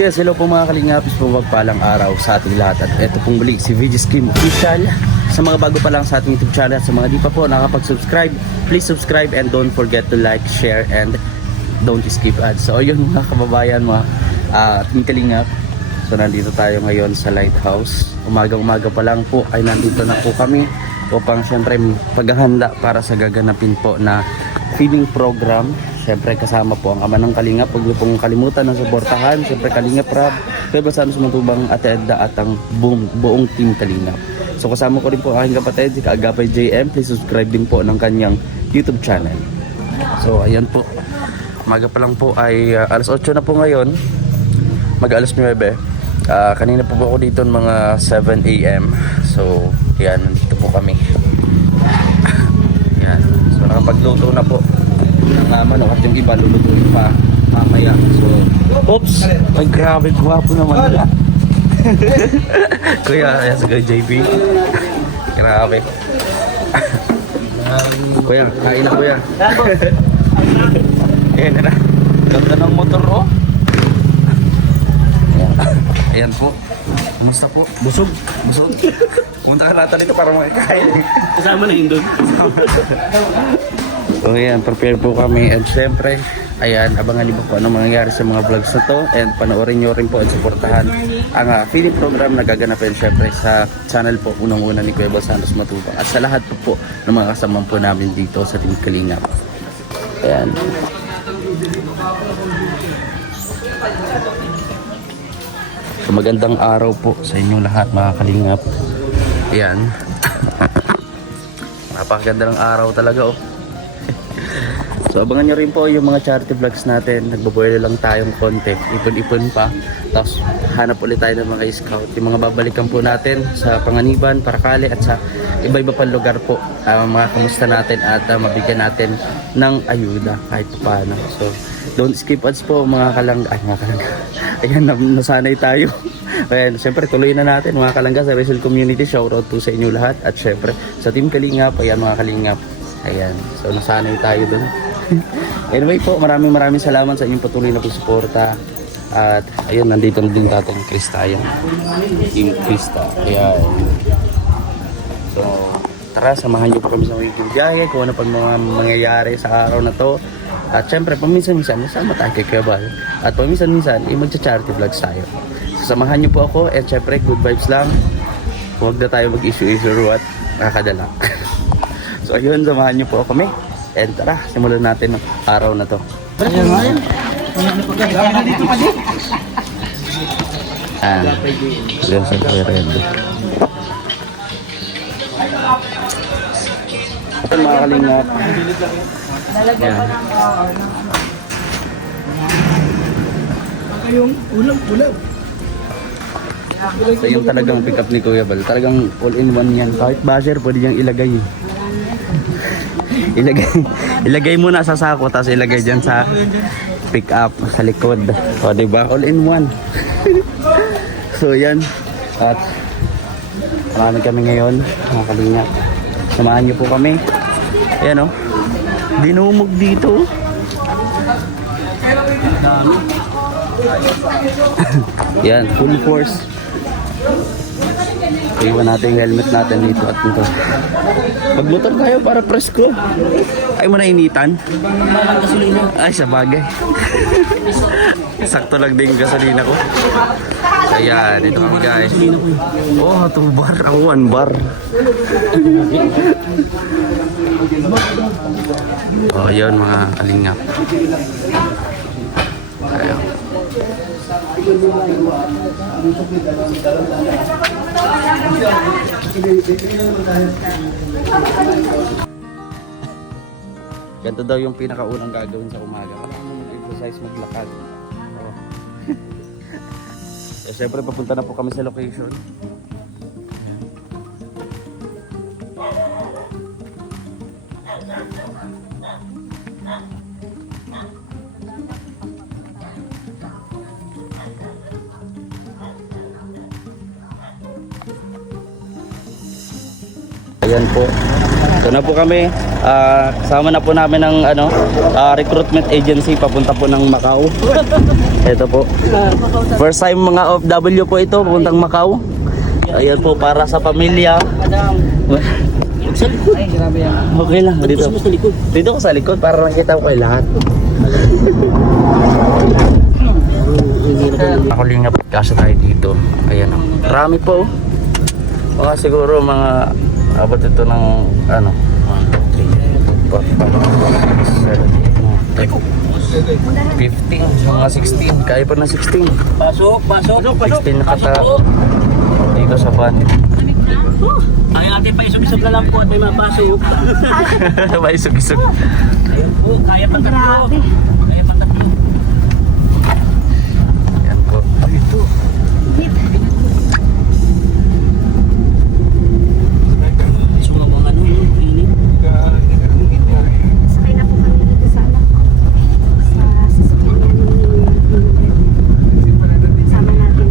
Yes, hello po mga kalingapis po, magpalang araw sa ating lahat. At ito pong muli si VG Scheme Official. Sa mga bago pa lang sa ating YouTube channel, sa mga di pa po nakapag-subscribe, please subscribe and don't forget to like, share, and don't skip ads. So yun mga kababayan, mga ating kalingap. So nandito tayo ngayon sa Lighthouse. Umaga-umaga pa lang po ay nandito na po kami upang syempre paghahanda para sa gaganapin po na feeding program. Siyempre kasama po ang ama ng Kalingap. Huwag niyo pong kalimutan ng suportahan. Siyempre Kalingap Rab, Kuya Santos Matubang, Ate Edda at ang buong team Kalingap. So kasama ko rin po ang aking kapatid, si Kaagapay JM. Please subscribe din po ng kanyang YouTube channel. So ayan po. Umaga pa lang po ay alas 8 na po ngayon. Mag-alas 9. Kanina po ako dito mga 7 AM. So yan, nandito po kami. Yan. So nakapagluto na po ng manok at yung iba lulutuin pa mamaya. So, oops! Ay grabe, guwapo naman nila. Kuya, ayan sa JB. Grabe. Kuya, kain na kuya. Ayan na. Ganda ng motor oh. Ayan po. Kumusta po? Busog. Busog. Punta ka natin dito para makikain. Kasama na yun doon. So ayan, prepare po kami. And syempre, ayan, abangan niyo po ano mangyayari sa mga vlogs na to. And panoorin nyo rin po at suportahan ang feeding program na gaganapin syempre sa channel po unang-una ni Kuya Santos Matubang. At sa lahat po ng mga kasama po namin dito sa Team Kalingap. Ayan. So magandang araw po sa inyong lahat mga Kalingap. Ayan. Napakaganda ng araw talaga oh. So abangan nyo rin po yung mga charity vlogs natin. Nagbaboilo lang tayong konti, ipon-ipon pa. Tapos hanap ulit tayo ng mga scout. Yung mga babalikan po natin sa Panganiban, Paracale at sa iba-iba pang lugar po. Mga kamusta natin at mabigyan natin ng ayuda kahit paano. So don't skip ads po mga kalangga. Ay mga kalangga. Ayan, nasanay tayo. Ayan, siyempre tuloy na natin mga kalangga sa Rizal Community. Shoutout po sa inyo lahat. At siyempre sa Team Kalingap, ayan mga Kalingap. Ayan, so nasanay tayo dun. Anyway po, maraming salamat sa inyong patuloy na suporta. At ayun, nandito na din natin ang Krista. Ayan, Team Krista. Ayan. So tara, samahan niyo po kami sa weekend biyahe, kung ano pang mga mangyayari sa araw na to. At syempre, paminsan-minsan masama tayo kay Kuya Bal. At paminsan-minsan, magcha-charity vlogs tayo. So samahan niyo po ako. At syempre, good vibes lang. Huwag na tayo mag-issue or what, nakakadala. So ayun, samahan niyo po kami. And tara, simulan natin ang araw na to. Ayan. Diyan sa Kuya Red. Ayan mga Kalingap. Ayan. Yung ulam-ulam. So yung talagang pick up ni Kuya Bal. Talagang all-in-one yan. Kahit basher, pwede niyang ilagay. Ilagay muna sa sako, tapos ilagay dyan sa pick up sa likod. O diba? All in one. So yan. At samahan kami ngayon mga Kalingap. Samahan niyo po kami. Ayan o. Dinumog dito. Yan, full force. Iwan natin yung helmet natin dito at dito. Magmotor tayo para presko. Ay mo na initan. Ay sa bagay. Sakto lang din yung gasolina ko. Ayan, dito kami guys. Oh, 2 bar. Ako 1 bar. Oh, yun mga Kalingap. Ayan. Ganito daw yung pinakaunang gagawin sa umaga. Kailangan mo mag-exercise, maglakad. Oh. So, siyempre papunta na po kami sa location. Ayan po. Ito na po kami. Kasama na po namin ng recruitment agency papunta po ng Macau. Ito po. First time mga OFW po ito papuntang Macau. Ayan po para sa pamilya. Ay, grabe yan. Okay lang dito. Gusto mo sa likod. Dito ko sa likod para nakita ko kayo lahat. Nakulingap kasi tayo dito. Ayan o. Marami po. Mga siguro mga abot ito ng 1, 2, 3, 4, 5, 6, 7, 15, mga 16. Kaya pa ng 16. Pasok, pasok. 16 na kata dito sa van. Ay, ate pa isog-isog na lang po at may mapasok. May isog-isog. Ayun po, kaya pa tatlo. Kaya pa tatlo. Yan po. Ito. So, mga ano yun, init. Sakay na po kami dito sa anak ko. Sa sasakyan namin. Sama natin.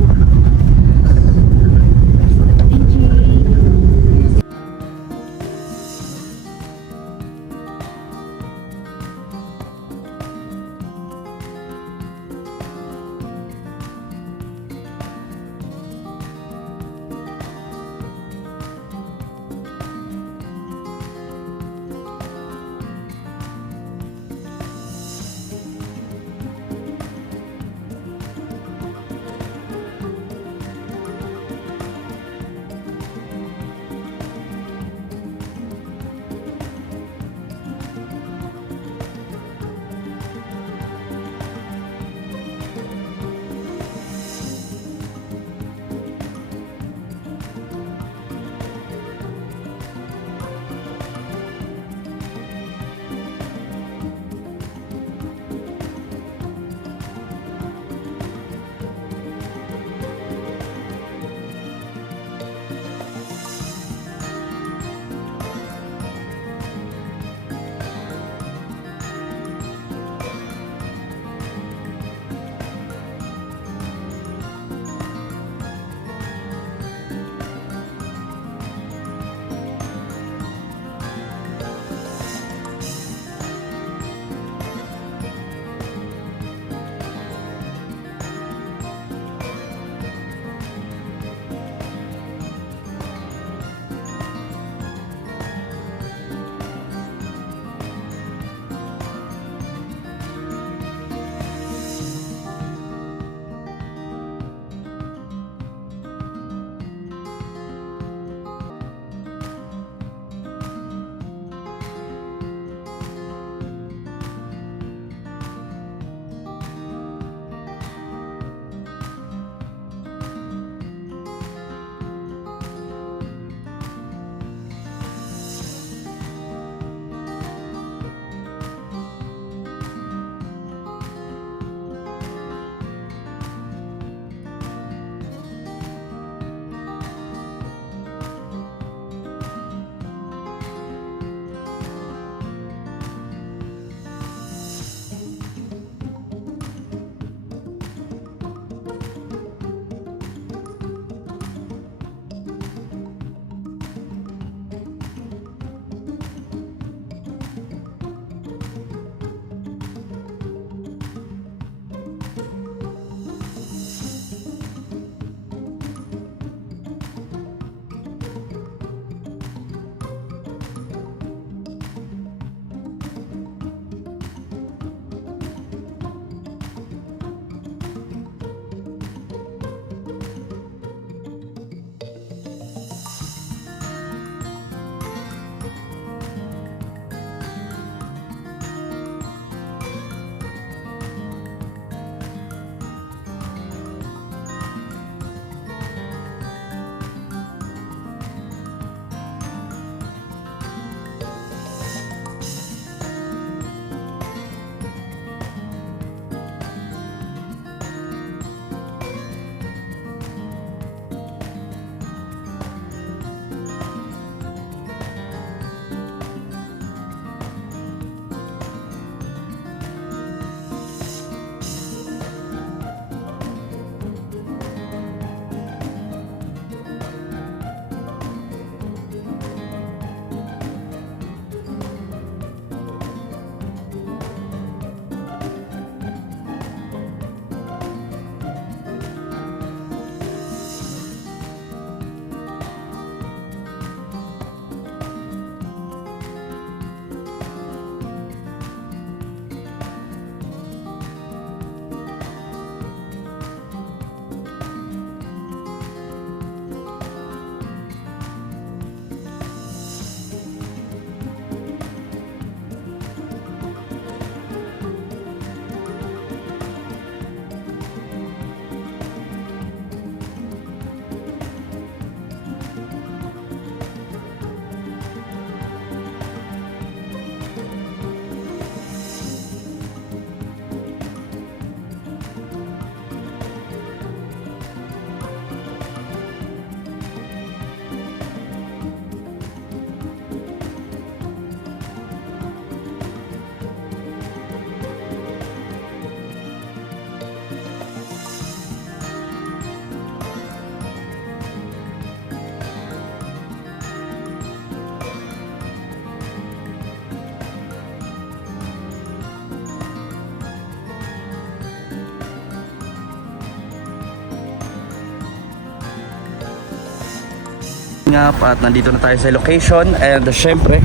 Kalingap at nandito na tayo sa location and syempre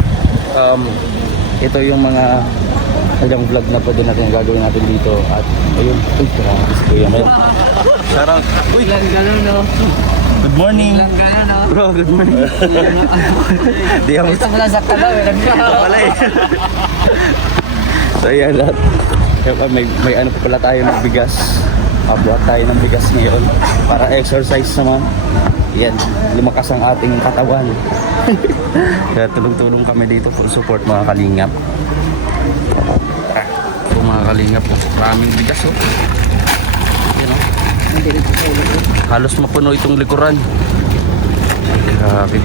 ito yung mga hanggang vlog na pwede natin gagawin natin dito at ayun, uy, grabe si Kuya Mel. Shoutout. Uy, good morning. Bro, good morning. Di ako Wala sa kalaw, pala eh. So ayan lahat. May ano pa pala tayo ng bigas. Pabuhat tayo ng bigas ngayon para exercise naman. Yan, lumakas ang ating katawan. Kaya tulong-tulong kami dito for support mga kalingap. So mga kalingap, maraming bigas oh. Yan oh. Halos mapuno itong likuran. Grabe.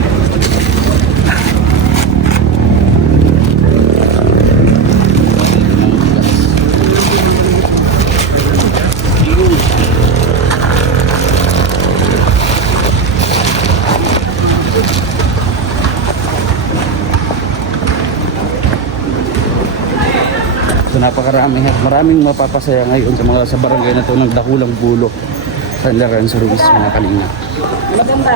So maraming mapapasaya ngayon sa barangay na to ng Dakulang Bulo, Sandaran sa Ruiz mga kalingap. Maganda.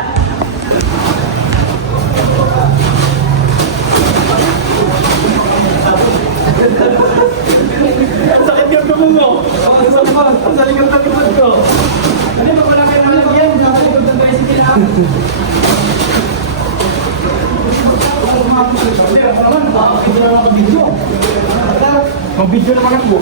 Ang sakit yung dumo mo. Ang sakit yung talikod ko. Ano ba pala kayo malagyan? Sa talikod ng tricycle na. Mag-video naman ako.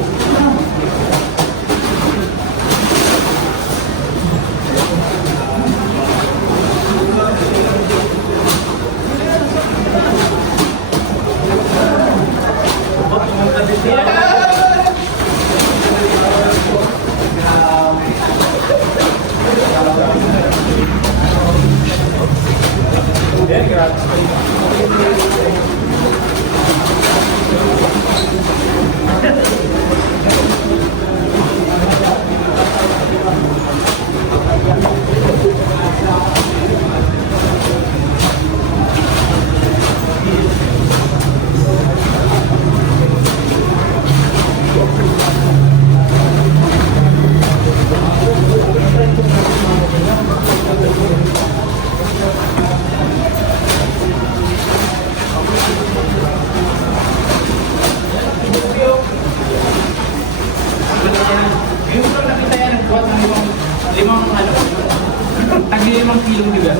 Tag-5 kilong bigas.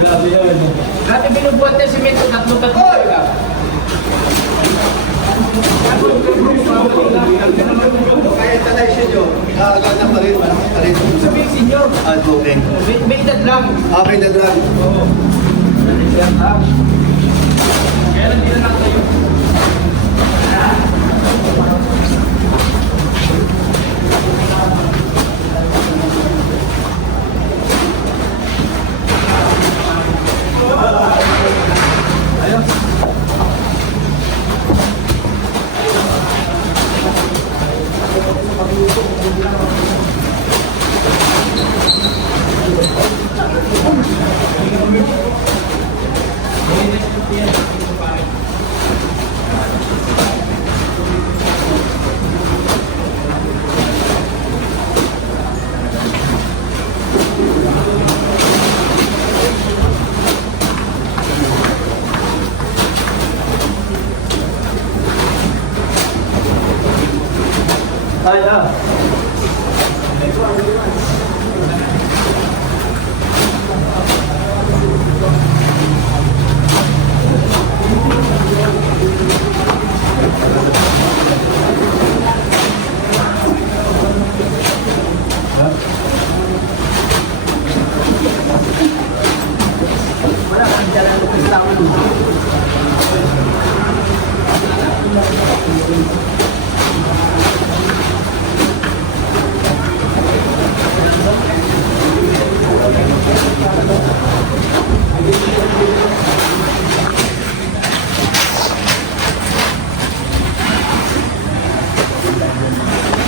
Grabe yan. Grabe binubuhat niya simento, tatlo-tatlo. Kaya tanay siya nyo, agad pa rin. Sabihin sinyo, Okay. binidad lang. Okay na drag. Kaya lang din lang tayo.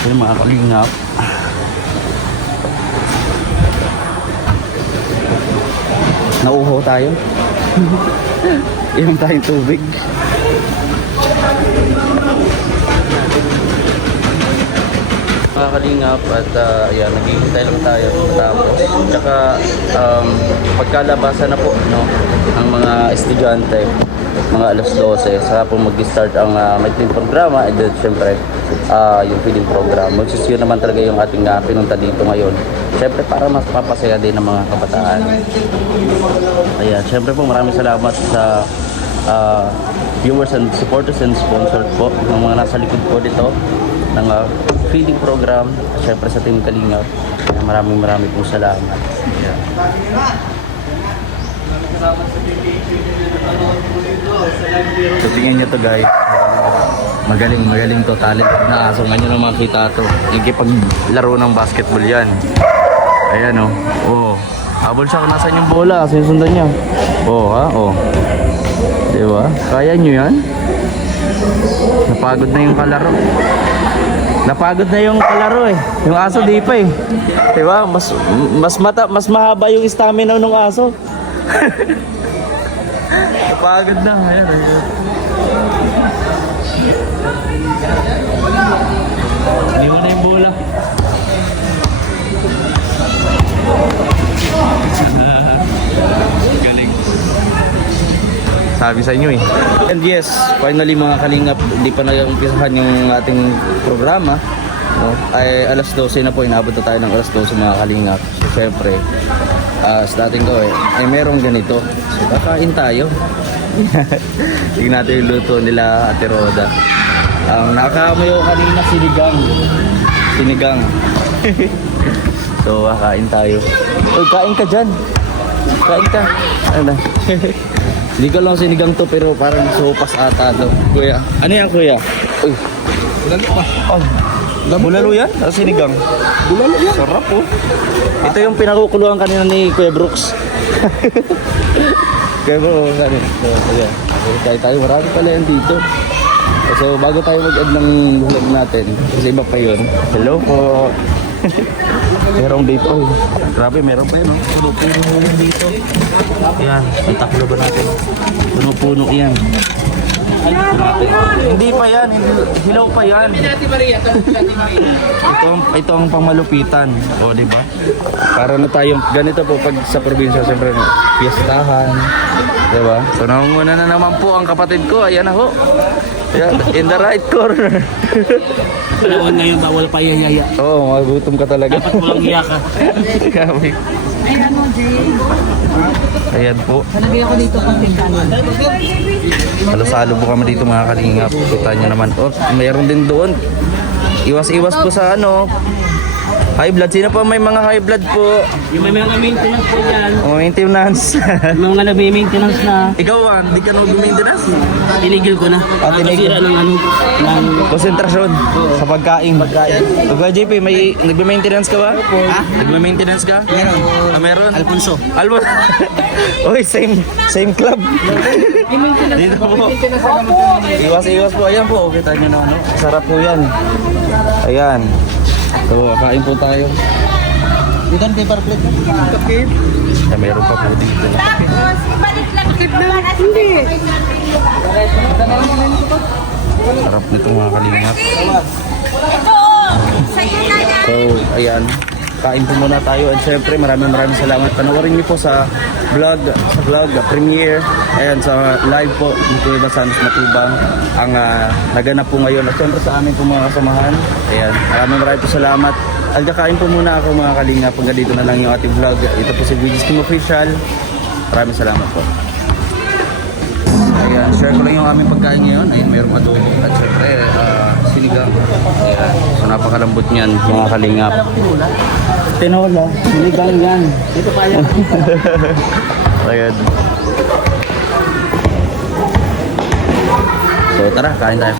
Yung mga kalingap. Nauho tayo. Inom tayong tubig. Mga kalingap at ayan, naghihintay lang tayo matapos. Tsaka pagkalabasan na po no, ang mga estudyante, mga alas 12, saka po mag-start ang maikling programa and then syempre yung feeding program. Magsisiyo naman talaga yung ating pinunta dito ngayon. Syempre para mas papasaya din ng mga kabataan. Ayan, syempre po maraming salamat sa viewers and supporters and sponsors po ng mga nasa likod po dito ng feeding program at syempre sa Team Kalingap. Maraming pong salamat. Ayan. So tingnan nyo to guys, magaling to, talented na aso. Ngayon nyo makita to, nagkipaglaro ng basketball yan. Ayan o, habol siya kung nasan yung bola, sinusundan niya. Diba? Kaya nyo yan? Napagod na yung kalaro. Napagod na yung kalaro eh. Yung aso di pa eh. Diba? Mas mahaba yung stamina ng aso. Napagod na. Ayan. Hindi mo na yung bola. Galing. Sabi sa inyo eh. And yes, finally mga kalingap, hindi pa nag-umpisahan yung ating programa. No? Ay alas 12 na po, inabot na tayo ng alas 12 mga kalingap. So syempre, sa dating ko ay merong ganito. So kakain tayo. Tingnan natin yung luto nila Ate Roda. Nakakaamoy ko kanina sinigang. So kakain tayo. Uy, kain ka dyan. Kain ka. Ano? Hindi ko lang sinigang to pero parang sopas ata to. Kuya. Ano yan kuya? Uy. Bulalo pa. Bulalo yan? O sinigang? Bulalo yan. Sarap oh. Ito yung pinakukuluan kanina ni Kuya Brooks. Kuya Brooks kanina. So ayan. Tayo marami pala yan dito. So bago tayo mag-end ng vlog natin, kasi iba pa yun. Hello po. Merong dito eh. Grabe, meron pa yun. Puno-puno yan dito. Ayan, ang taklo ba natin? Puno-puno yan. Hindi pa yan, hilaw pa yan. Ito ang pangmalupitan. O, di ba? Para na tayong ganito po pag sa probinsya, siyempre fiestahan. Di ba? So, nangunguna na naman po ang kapatid ko. Ayan na ho. Ayan, in the right corner. Panahon ngayon, bawal pa yayaya. Oo, magutom ka talaga. Dapat walang hiya ka. Kami. Ay, ano, Jay? Ayan po. Nalagay ako dito pang tingkalan. Salo-salo po kami dito mga kalingap. Kita nyo naman. Oh, mayroon din doon. Iwas-iwas po sa high blood. Sino po may mga high blood po? Yung may mga maintenance po dyan. Maintenance. Yung mga nag-maintenance na. Ikaw di ka nag-maintenance? Tinigil ko na. Tinigil. Nasira ng Konsentrasyon sa pagkain. Ikaw JP, may nagme-maintenance ka ba? Ha? Nagme-maintenance ka? Meron. Meron? Alfonso. Oy, same club. Dito po. Iwas-iwas po. Ayan po. Kita nyo na sarap po yan. Ayan. So, kain po tayo. Dito ang paper plate. Meron pa po dito. Tapos, ibalik lang dito. Hindi. Sarap nito mga kalingap. Ito, sa'yo na yan. So, ayan. Kain po muna tayo. And syempre, maraming salamat. Panoorin niyo po sa vlog, premiere. Ayan, sa live po. Dito iba sa Anos Matubang. Ang naganap po ngayon. At syempre sa amin po mga kasamahan. Ayan, maraming po salamat. Kain po muna ako mga kalingap. Hanggang dito na lang yung ating vlog. Ito po si Vidis Team Official. Maraming salamat po. Ayan, share ko lang yung aming pagkain ngayon. Ayan, mayroong adobo at syempre sinigang. Ayan, so napakalambot niyan mga kalingap. Tinola, sinigang yan. Ito pa yan. Ayan. So tara, kain tayo.